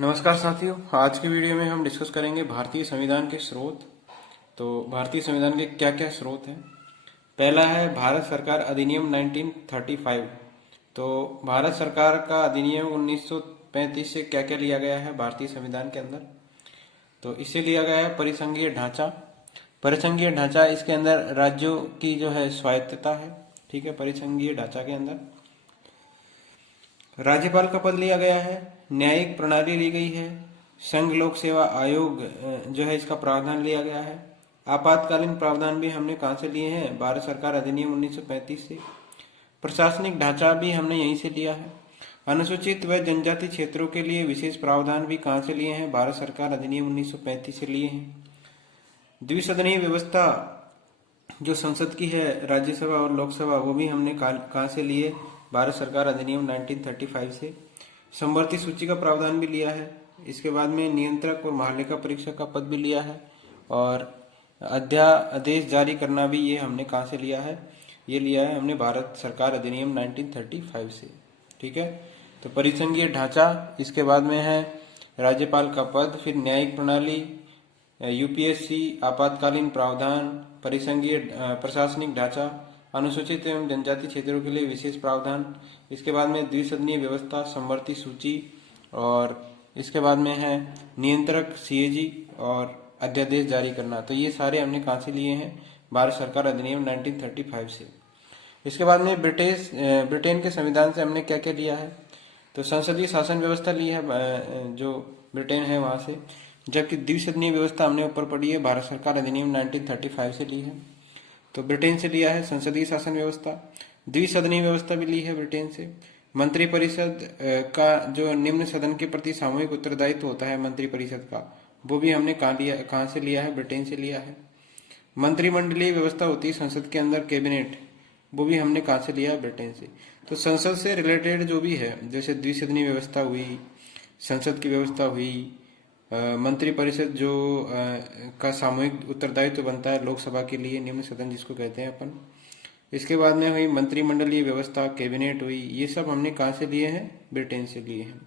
नमस्कार साथियों, आज की वीडियो में हम डिस्कस करेंगे भारतीय संविधान के स्रोत। तो भारतीय संविधान के क्या क्या स्रोत हैं। पहला है भारत सरकार अधिनियम 1935। तो भारत सरकार का अधिनियम 1935 से क्या क्या लिया गया है भारतीय संविधान के अंदर। तो इससे लिया गया है परिसंघीय ढांचा। परिसंघीय ढांचा इसके अंदर राज्यों की जो है स्वायत्तता है। ठीक है, परिसंघीय ढांचा के अंदर राज्यपाल का पद लिया गया है। न्यायिक प्रणाली ली गई है। संघ लोक सेवा आयोग जो है इसका प्रावधान लिया गया है। आपातकालीन प्रावधान भी हमने कहाँ से लिए हैं, भारत सरकार अधिनियम 1935 से। प्रशासनिक ढांचा भी हमने यहीं से लिया है। अनुसूचित व जनजाति क्षेत्रों के लिए विशेष प्रावधान भी कहाँ से लिए हैं, भारत सरकार अधिनियम 1935 से लिए हैं। द्विसदनीय व्यवस्था जो संसद की है, राज्यसभा और लोकसभा, वो भी हमने कहाँ से लिए, भारत सरकार अधिनियम 1935 से। समवर्ती सूची का प्रावधान भी लिया है। इसके बाद में नियंत्रक और महालेखा परीक्षक का पद भी लिया है। और अध्यादेश जारी करना भी ये हमने कहाँ से लिया है, ये लिया है हमने भारत सरकार अधिनियम 1935 से। ठीक है, तो परिसंघीय ढांचा, इसके बाद में है राज्यपाल का पद, फिर न्यायिक प्रणाली, यूपीएससी, आपातकालीन प्रावधान, परिसंघीय प्रशासनिक ढांचा, अनुसूचित एवं जनजाति क्षेत्रों के लिए विशेष प्रावधान, इसके बाद में द्विसदनीय व्यवस्था, समवर्ती सूची, और इसके बाद में है नियंत्रक सीएजी और अध्यादेश जारी करना। तो ये सारे हमने कहाँ से लिए हैं, भारत सरकार अधिनियम 1935 से। इसके बाद में ब्रिटेन के संविधान से हमने क्या क्या लिया है। तो संसदीय शासन व्यवस्था ली है जो ब्रिटेन है वहां से, जबकि द्विसदनीय व्यवस्था हमने ऊपर पढ़ी है, भारत सरकार अधिनियम 1935 से ली है। तो ब्रिटेन से लिया है संसदीय शासन व्यवस्था। द्विसदनीय व्यवस्था भी ली है ब्रिटेन से। मंत्रिपरिषद का जो निम्न सदन के प्रति सामूहिक उत्तरदायित्व होता है मंत्रिपरिषद का, वो भी हमने कहाँ से लिया है, ब्रिटेन से लिया है। मंत्रिमंडलीय व्यवस्था होती है संसद के अंदर, कैबिनेट, वो भी हमने कहाँ से लिया है, ब्रिटेन से। तो संसद से रिलेटेड जो भी है, जैसे द्विसदनीय व्यवस्था हुई, संसद की व्यवस्था हुई, मंत्रिपरिषद जो का सामूहिक उत्तरदायित्व बनता है लोकसभा के लिए, निम्न सदन जिसको कहते हैं अपन। इसके बाद में हुई मंत्रिमंडलीय व्यवस्था, कैबिनेट हुई, ये सब हमने कहाँ से लिए हैं, ब्रिटेन से लिए हैं।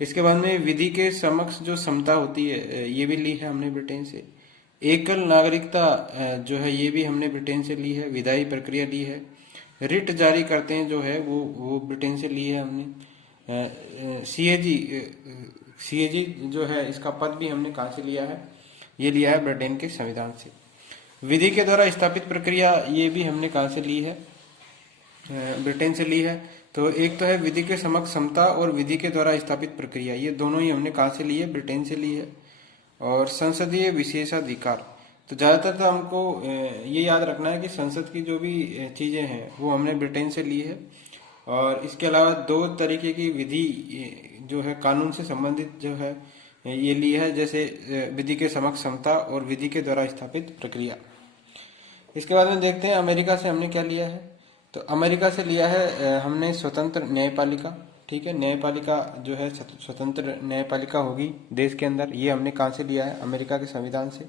इसके बाद में विधि के समक्ष जो समता होती है, ये भी ली है हमने ब्रिटेन से। एकल नागरिकता जो है, ये भी हमने ब्रिटेन से ली है। विधायी प्रक्रिया ली है। रिट जारी करते हैं जो है, वो ब्रिटेन से ली है हमने। सीएजी जो है, इसका पद भी हमने कहाँ से लिया है, ये लिया है ब्रिटेन के संविधान से। विधि के द्वारा स्थापित प्रक्रिया, ये भी हमने कहाँ से ली है, ब्रिटेन से ली है। तो एक तो है विधि के समक्ष समता और विधि के द्वारा स्थापित प्रक्रिया, ये दोनों ही हमने कहाँ से ली है, ब्रिटेन से ली है। और संसदीय विशेषाधिकार, तो ज्यादातर तो हमको ये याद रखना है कि संसद की जो भी चीजें हैं वो हमने ब्रिटेन से ली है। और इसके अलावा दो तरीके की विधि जो है, कानून से संबंधित जो है, ये ली है, जैसे विधि के समक्ष समता और विधि के द्वारा स्थापित प्रक्रिया। इसके बाद में देखते हैं अमेरिका से हमने क्या लिया है। तो अमेरिका से लिया है हमने स्वतंत्र न्यायपालिका। ठीक है, न्यायपालिका जो है स्वतंत्र न्यायपालिका होगी देश के अंदर, ये हमने कहाँ से लिया है, अमेरिका के संविधान से।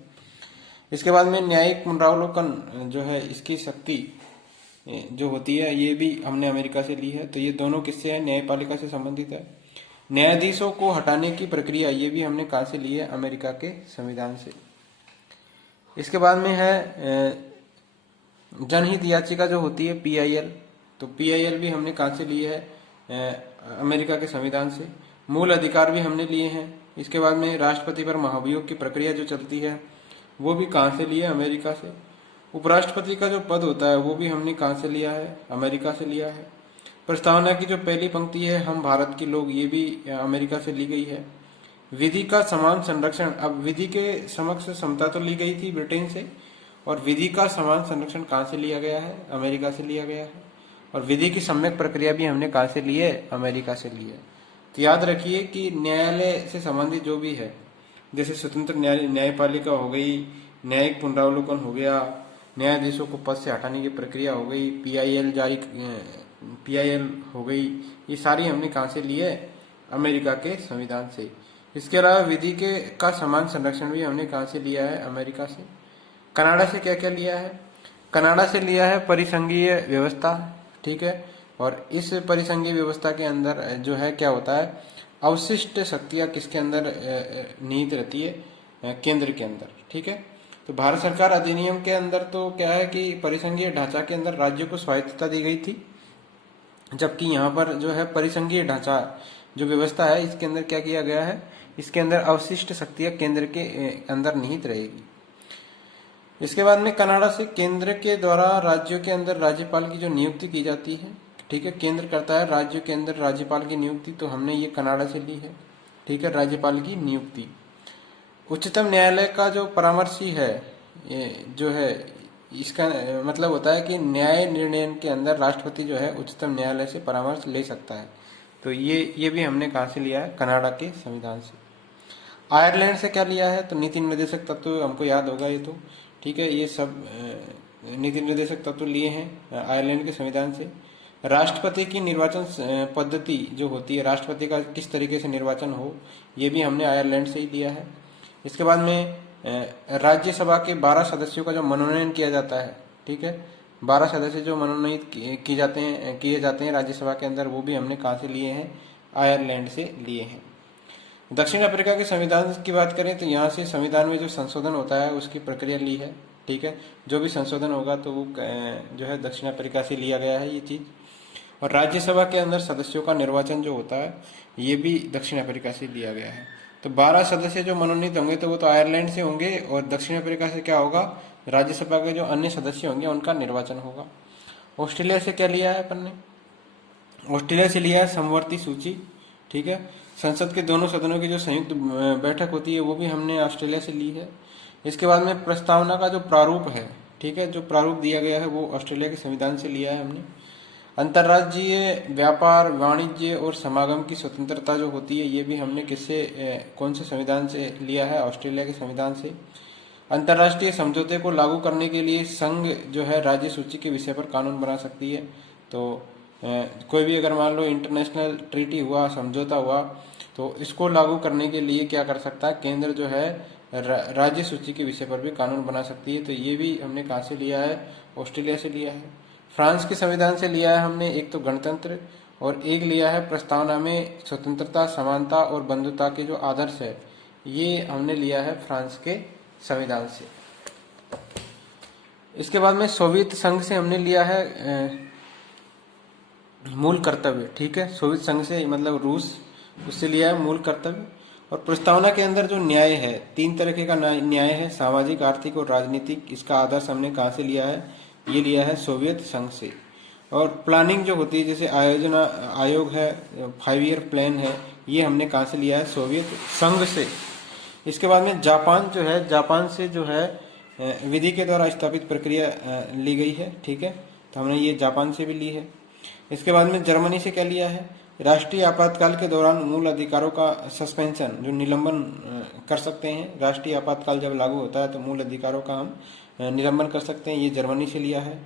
इसके बाद में न्यायिक पुनरावलोकन जो है, इसकी शक्ति जो होती है, ये भी हमने अमेरिका से ली है। तो ये दोनों किससे है, न्यायपालिका से संबंधित है। न्यायाधीशों को हटाने की प्रक्रिया, ये भी हमने कहाँ से ली है, अमेरिका के संविधान से। इसके बाद में है जनहित याचिका जो होती है, पीआईएल, तो पीआईएल भी हमने कहाँ से ली है, अमेरिका के संविधान से। मूल अधिकार भी हमने लिए हैं। इसके बाद में राष्ट्रपति पर महाभियोग की प्रक्रिया जो चलती है, वो भी कहाँ से ली है, अमेरिका से। उपराष्ट्रपति का जो पद होता है, वो भी हमने कहाँ से लिया है, अमेरिका से लिया है। प्रस्तावना की जो पहली पंक्ति है, हम भारत के लोग, ये भी अमेरिका से ली गई है। विधि का समान संरक्षण, अब विधि के समक्ष समता तो ली गई थी ब्रिटेन से, और विधि का समान संरक्षण कहाँ से लिया गया है, अमेरिका से लिया गया है। और विधि की सम्यक प्रक्रिया भी हमने कहाँ से ली है, अमेरिका से ली है। तो याद रखिए कि न्यायालय से संबंधित जो भी है, जैसे स्वतंत्र न्यायपालिका हो गई, न्यायिक पुनरावलोकन हो गया, न्यायाधीशों को पद से हटाने की प्रक्रिया हो गई, पीआईएल हो गई, ये सारी हमने कहाँ से ली है, अमेरिका के संविधान से। इसके अलावा विधि के का समान संरक्षण भी हमने कहाँ से लिया है, अमेरिका से। कनाडा से क्या क्या लिया है, कनाडा से लिया है परिसंघीय व्यवस्था। ठीक है, और इस परिसंघीय व्यवस्था के अंदर जो है क्या होता है, अवशिष्ट शक्तियां किसके अंदर निहित रहती है, केंद्र के अंदर। ठीक है, तो भारत सरकार अधिनियम के अंदर तो क्या है कि परिसंघीय ढांचा के अंदर राज्यों को स्वायत्तता दी गई थी, जबकि यहाँ पर जो है परिसंघीय ढांचा जो व्यवस्था है इसके अंदर क्या किया गया है, इसके अंदर अवशिष्ट शक्तियां केंद्र के अंदर निहित रहेगी। इसके बाद में कनाडा से केंद्र के द्वारा राज्यों के अंदर राज्यपाल की जो नियुक्ति की जाती है। ठीक है, केंद्र करता है राज्यों के अंदर राज्यपाल की नियुक्ति, तो हमने ये कनाडा से ली है। ठीक है, राज्यपाल की नियुक्ति। उच्चतम न्यायालय का जो परामर्शी है, ये जो है इसका मतलब होता है कि न्याय निर्णय के अंदर राष्ट्रपति जो है उच्चतम न्यायालय से परामर्श ले सकता है। तो ये भी हमने कहाँ से लिया है, कनाडा के संविधान से। आयरलैंड से क्या लिया है, तो नीति निर्देशक तत्व हमको याद होगा ये तो। ठीक है, ये सब नीति निर्देशक तत्व लिए हैं आयरलैंड के संविधान से। राष्ट्रपति की निर्वाचन पद्धति जो होती है, राष्ट्रपति का किस तरीके से निर्वाचन हो, ये भी हमने आयरलैंड से ही लिया है। इसके बाद में राज्यसभा के 12 सदस्यों का जो मनोनयन किया जाता है, ठीक है, 12 सदस्य जो मनोनीत किए जाते हैं राज्यसभा के अंदर, वो भी हमने कहाँ से लिए हैं, आयरलैंड से लिए हैं। दक्षिण अफ्रीका के संविधान की बात करें तो यहाँ से संविधान में जो संशोधन होता है उसकी प्रक्रिया ली है। ठीक है, जो भी संशोधन होगा तो वो जो है दक्षिण अफ्रीका से लिया गया है ये चीज। और राज्यसभा के अंदर सदस्यों का निर्वाचन जो होता है ये भी दक्षिण अफ्रीका से लिया गया है। तो 12 सदस्य जो मनोनीत होंगे तो वो तो आयरलैंड से होंगे, और दक्षिण अफ्रीका से क्या होगा, राज्यसभा के जो अन्य सदस्य होंगे उनका निर्वाचन होगा। ऑस्ट्रेलिया से क्या लिया है अपन ने, ऑस्ट्रेलिया से लिया है समवर्ती सूची। ठीक है, संसद के दोनों सदनों की जो संयुक्त बैठक होती है वो भी हमने ऑस्ट्रेलिया से ली है। इसके बाद में प्रस्तावना का जो प्रारूप है, ठीक है, जो प्रारूप दिया गया है वो ऑस्ट्रेलिया के संविधान से लिया है हमने। अंतर्राज्यीय व्यापार, वाणिज्य और समागम की स्वतंत्रता जो होती है ये भी हमने कौन से संविधान से लिया है, ऑस्ट्रेलिया के संविधान से। अंतर्राष्ट्रीय समझौते को लागू करने के लिए संघ जो है राज्य सूची के विषय पर कानून बना सकती है। तो कोई भी अगर मान लो इंटरनेशनल ट्रीटी हुआ, समझौता हुआ, तो इसको लागू करने के लिए क्या कर सकता है, केंद्र जो है राज्य सूची के विषय पर भी कानून बना सकती है। तो ये भी हमने कहाँ से लिया है, ऑस्ट्रेलिया से लिया है। फ्रांस के संविधान से लिया है हमने, एक तो गणतंत्र और एक लिया है प्रस्तावना में स्वतंत्रता, समानता और बंधुता के जो आदर्श है, ये हमने लिया है फ्रांस के संविधान से। इसके बाद में सोवियत संघ से हमने लिया है मूल कर्तव्य। ठीक है, सोवियत संघ से मतलब रूस, उससे लिया है मूल कर्तव्य। और प्रस्तावना के अंदर जो न्याय है, 3 तरह का न्याय है, सामाजिक, आर्थिक और राजनीतिक। इसका आदर्श हमने कहाँ से लिया है, ये लिया है सोवियत संघ से। और प्लानिंग जो होती है, जैसे आयोजना आयोग है, 5 ईयर प्लान है, ये हमने कहाँ से लिया है, सोवियत संघ से। इसके बाद में जापान जो है, जापान से जो है विधि के द्वारा स्थापित प्रक्रिया ली गई है। ठीक है, तो हमने ये जापान से भी ली है। इसके बाद में जर्मनी से क्या लिया है, राष्ट्रीय आपातकाल के दौरान मूल अधिकारों का सस्पेंशन, जो निलंबन कर सकते हैं। राष्ट्रीय आपातकाल जब लागू होता है तो मूल अधिकारों का हम निलंबन कर सकते हैं, ये जर्मनी से लिया है।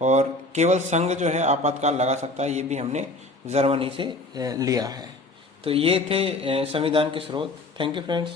और केवल संघ जो है आपातकाल लगा सकता है, ये भी हमने जर्मनी से लिया है। तो ये थे संविधान के स्रोत। Thank you friends.